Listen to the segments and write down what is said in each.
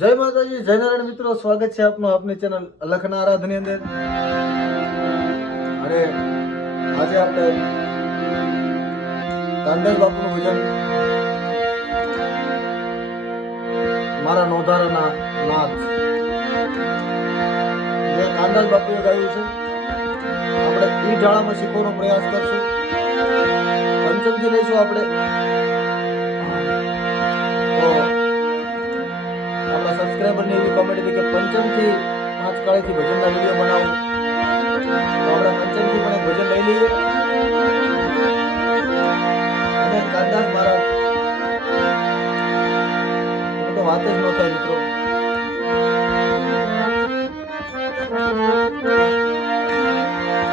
જય માતાજી, જય નારાયણ મિત્રો, સ્વાગત છે આપનું આપની ચેનલ અલખના આરાધની અંદર. અને આજે આપણે કાંદાજ બાપુનું ભજન મારા નોંધારાના નાથ જે કાંદાજ બાપુએ ગાયું છે, આપણે ઈ ઢાળામાં શીખવાનો પ્રયાસ કરશું. પંચમથી લઈશું આપણે. તો આપણા સબસ્ક્રાઈબરની એવી કોમેન્ટ હતી કે પંચમથી 5 કાળીથી ભજનના વિડીયો બનાવો. તો આપણે પંચમથી પણ એક ભજન લઈ લઈએ. અને કાંદાજ મહારાજ તો વાત જ ન થાય મિત્રો.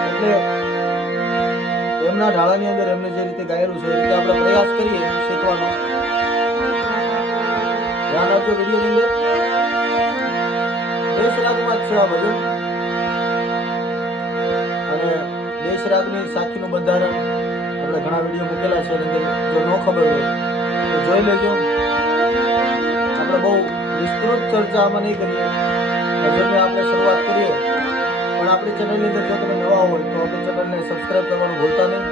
એટલે એમના ઢાળાની અંદર એમને જે રીતે ગાયેલું છે એ રીતે આપણે પ્રયાસ કરીએ શીખવાનો. ધ્યાન આપજો વિડીયોની અંદર. દેશ રાગમાં જ છે આ ભજન. અને દેશ રાગની સાખીનું બંધારણ આપણે ઘણા વિડીયો મૂકેલા છે. એની અંદર જો ન ખબર હોય તો જોઈ લેજો. આપણે બહુ વિસ્તૃત ચર્ચા આમાં નહીં કરીએ. ભજનની આપણે શરૂઆત કરીએ. પણ આપણી ચેનલની અંદર જો તમે નવા હોય તો આપણી ચેનલને સબસ્ક્રાઇબ કરવાનું ભૂલતા નહીં.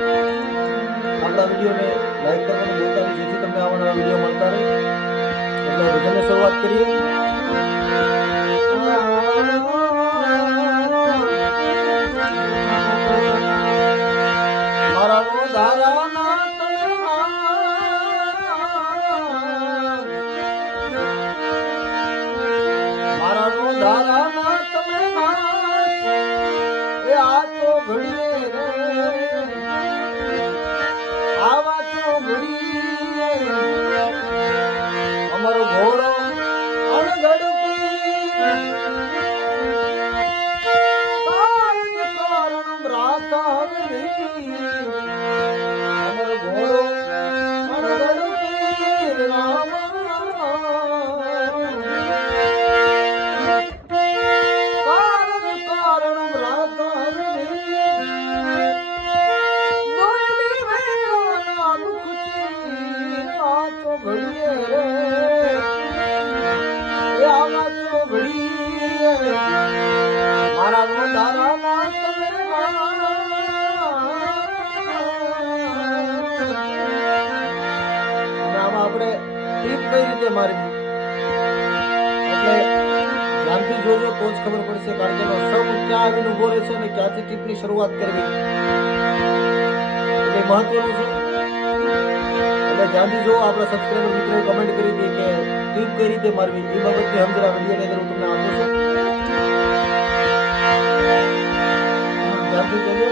આપણા વિડીયોને લાઈક કરવાનું ભૂલતા નહીં, જેથી તમને આવા નવા વિડીયો મળતા રહે. એટલે ભજનની શરૂઆત કરીએ. મારા નોંધારાના તમે એ આ તો ઘડીએ રે, આવા તો ઘડીએ અમારો ઘોડો અણગડતી કારણ રાતા અમારો ઘોડો અણગડતી રામ મારા નોંધારાના તમે આમાં આપણે ટીપ કઈ રીતે મારવી એટલે ધ્યાનથી જોજો તો જ ખબર પડશે. કારણ કે એનો સમ ક્યાં આવીને ઉભો રહે છે અને ક્યાંથી ટીપની શરૂઆત કરવી એટલે મહત્વનું છે. એટલે ધ્યાનથી જો આપણા સબસ્ક્રાઈબર મિત્રોએ કમેન્ટ કરી હતી કે ટીપ કઈ રીતે મારવી, એ બાબતની સમજણ આ વિડીયોની અંદર હું તમને આપું છું. ધ્યાનથી જોજો.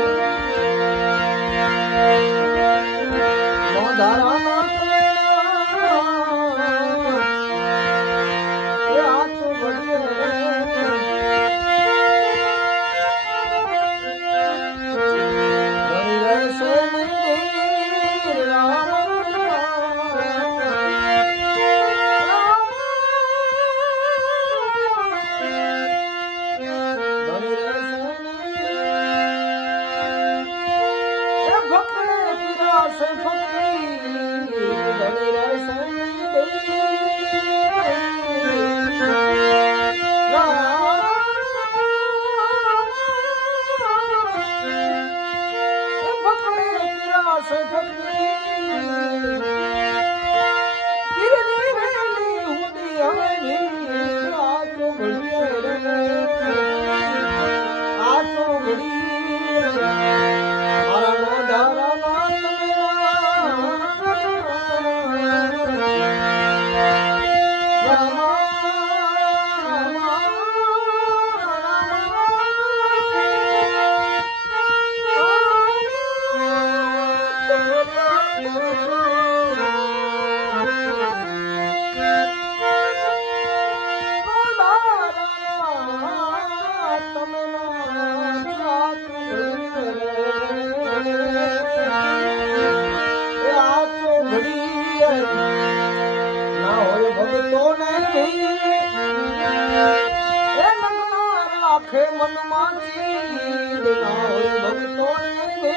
નોંધારાના એ હાથ વળીએ ઘણી રહેશે નહીં રામ. રાખે મનમાં ચીડ ના હોય ભક્તોને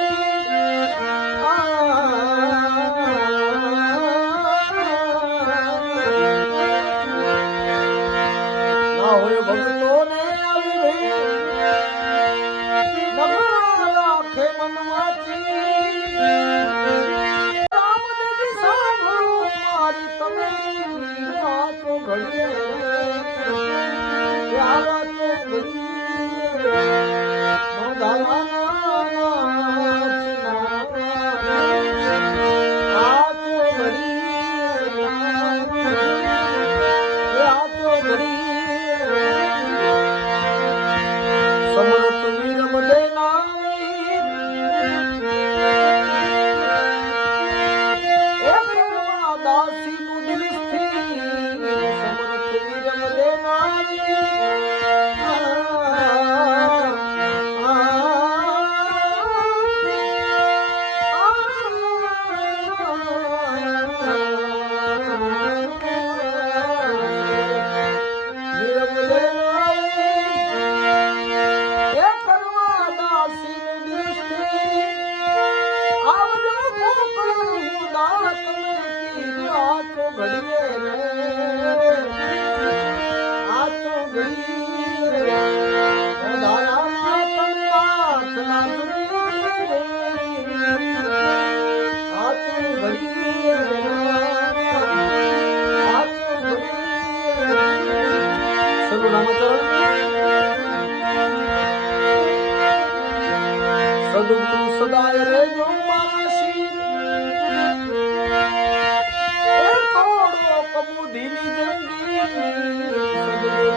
હોય ભક્તોને આવી ભીડ નગર રાખે મનમાંથી રામદેવી સાંભળો મારી તમે વાતો ઘડીએ યાર તો ઘડીએ સમરથ વીર મદે દાસી નું દિલ સ્થિર સમરથ વીર મદે સદગુરુ સદાય રેજો મારા શિર એ તોડો કબૂધીની જંગી સદગુરુ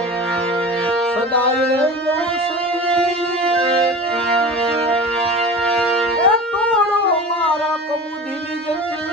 સદાય રેજો શિર એ તોડો મારા કબૂધીની જંગી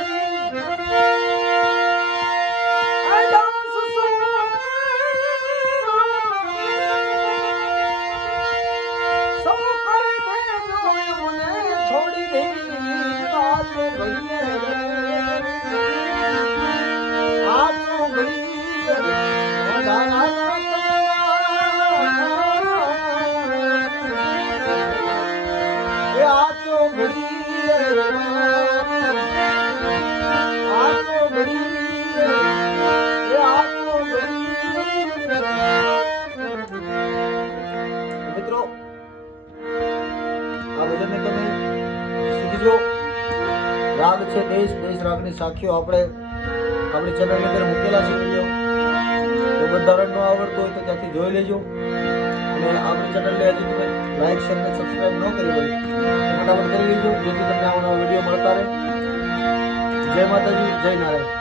મિત્રો આ ભજનને તમે શીખજો. રાગ છે દેશ રાગની સાખીઓ આપણે આપણી ચેનલની અંદર મૂકેલા છે વિડીયો. તો બંધારણ ન આવડતું હોય તો ત્યાંથી જોઈ લેજો. અને આપણી ચેનલને હજી તમે લાઈક શેર અને સબસ્ક્રાઇબ ન કરી હોય તો ફટાફટ કરી લેજો, જેથી તમને આવા નવા વિડીયો મળતા રહે. જય માતાજી, જય નારાયણ.